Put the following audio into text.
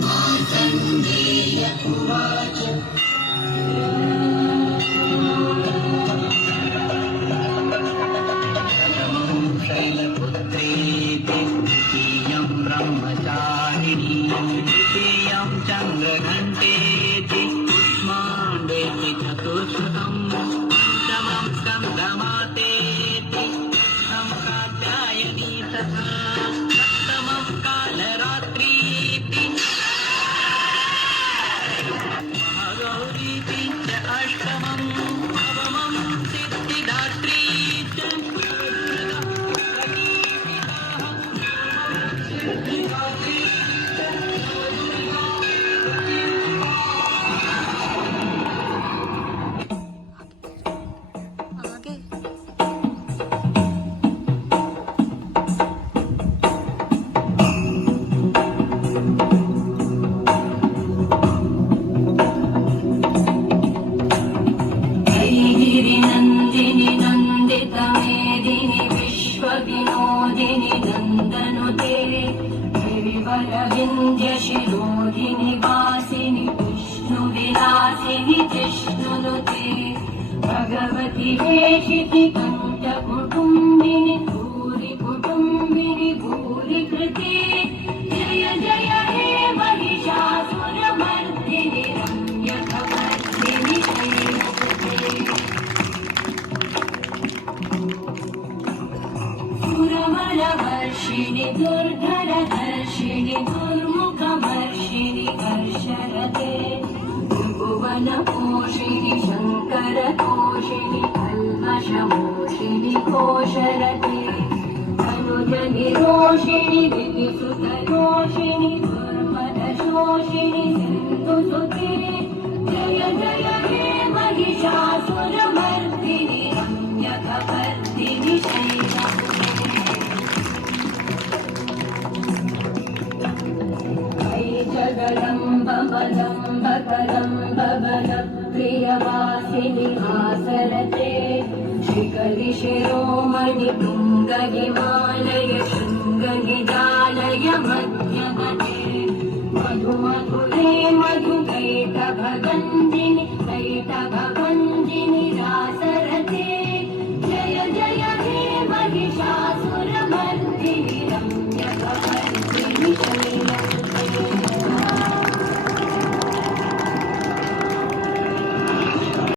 मार्कण्डेय उवाच शैलपुत्रेति द्वितीयं ब्रह्मचारिणी तृतीयं चन्द्रघण्टेति कुष्माण्डेति चतुर्थं पञ्चमं स्कन्दमातेति षष्ठं कात्यायनी तथा सप्तमं कालरात्रीति महागौरीति च अष्टमं नवमं सिद्धिदात्री च गिरिनन्दिनि नन्दितमेदिनि विश्वविनोदिनि नन्दनुते गिरिवरविन्ध्यशिरोधिनि वासिनि विष्णुविलासिनि जिष्णुनुते भगवति वेशिति कण्ठकुटुम्बिनि भूरि कुटुम्बिनि भूरि कृते जय जय हे महिषासुरमर्दिनि रम्यकपर्दिनि सुरवरवर्षिणि दुर्धरदर्शिनि दुर्मुखवर्षिणि हर्षरते त्रिभुवनपोषिणि शङ्करतोषिणि कल्मषमोषिणि घोषरते अनुजनिरोषिणि दिविसुतरोषिणि दुर्मदशोषिणि सिन्धुसुते जय जय हे महिषासुरमर्दिनि रम्यकपर्दिनि शैलपुत्रे जगदम्बमदम्बकदम्बबलप्रियवासिनि हासरते शिखरिशिरोमणि तुङ्गहिमालय शृङ्गनिजालय मध्यगते मधुमधुरे मधुकैटभ